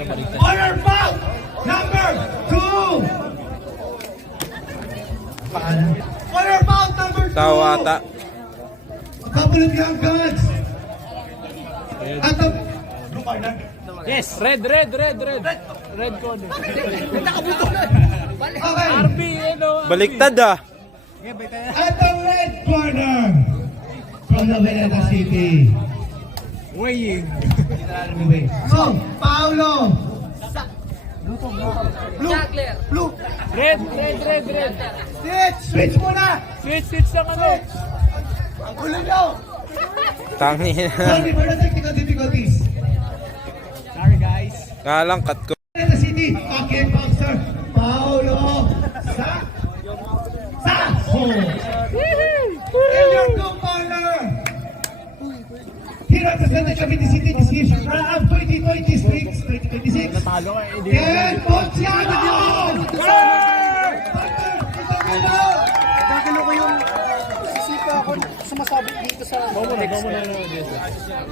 Corner foul! Number 2! Corner foul number 2! Tao ata. Couple of young guns! At the... Yes, red corner. Okay. RB, Baliktad ah. At the red corner from the Veneta City. Weighing. So, Paolo. Blue. Red. Switch muna. Switch ng ano. Ang gulo nyo. Tangin. Sorry for the technical difficulties. Sorry guys. Kalang cut ko. Veneta City. Okay, boxer. Paolo. Saxo. In your blue corner. He represented Cavite City this year. Round 2026. Natalo ka. And Ponciano! Gagano ko yung sisika ako sumasabit dito sa Go mo na.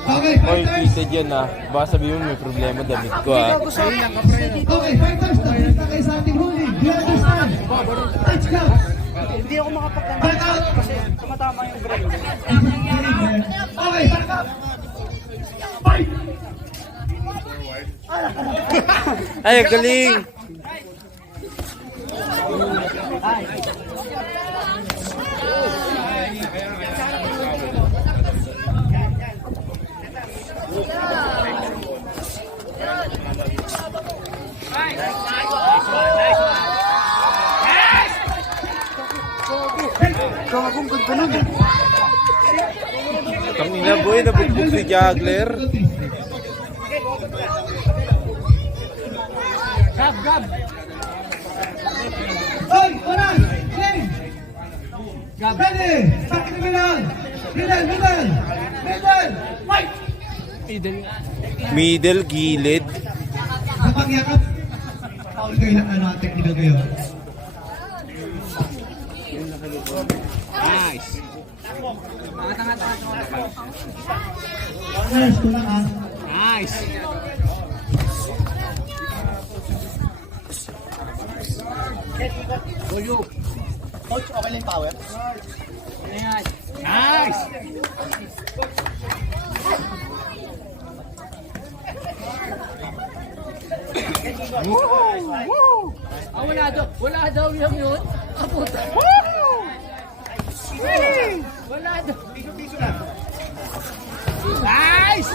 Okay, Oy, fighters. kita dyan ah. Baka sabihin mo may problema damit ko ah. Okay, fighters. Tapos na kayo sa ating ruling. Do you understand? Let's go. Hindi ako makapagkanta Back out. kasi tumatama yung brain. Okay, back up. Fight! Ay, ang galing! Gagong ganda nun eh. Tangina boy, nabugbog si Juggler. Gab. Hoy, oras! Game! Ready! Back in the middle! Middle! Fight! Middle, gilid. Kapag yakap, paul kayo lang ano ang technical kayo. Nice. Oras ko lang ah. Nice. Coach, okay lang yung power? Nice. Wala daw yung yun. Kaputa. Wala daw. Nice.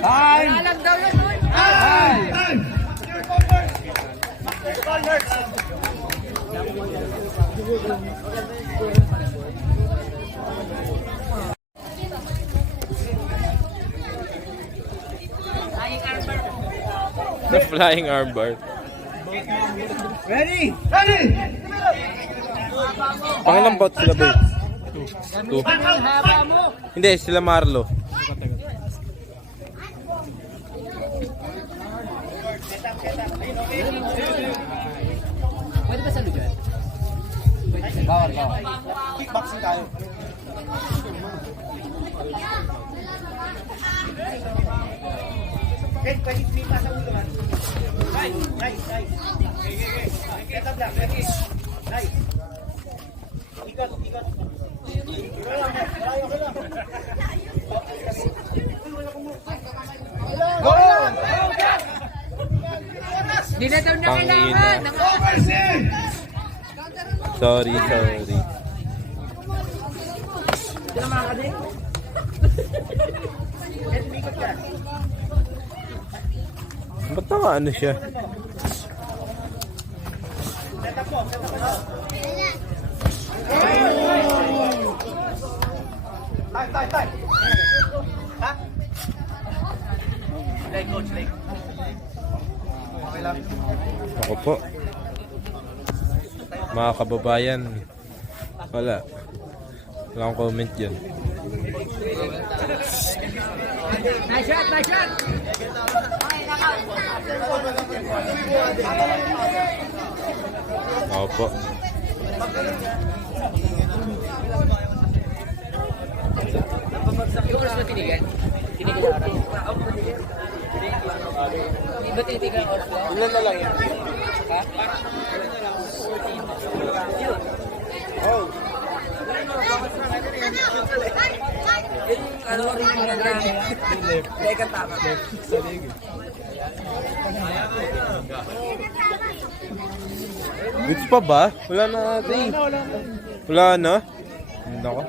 Time. Wala lang daw yun. Time! The flying armbar. Ready! Pangilang bout sila boy? Two. Haba mo. Hindi, sila Marlo. Pwede ba sa lugar? Bawal. Kickboxing tayo. Pwede sumita sa ulo man. Nice. Get up lang. Nice. Ikot. Go! Di na daw na Pangina. kailangan. Overseas! Sorry. Ba't na ano siya? Tay. Ha? Leg, coach, leg. Okay lang. Ako po. Mga kababayan. Wala akong comment dyan. Nice shot. Ako po. tinigan? Tinigan na oras. Hindi ba tinigan oras lang? Ilan na lang yan? Ha? Ano rin yung nagagay? Teka, tama. Bits pa ba? Wala na ate. Wala na? Nako.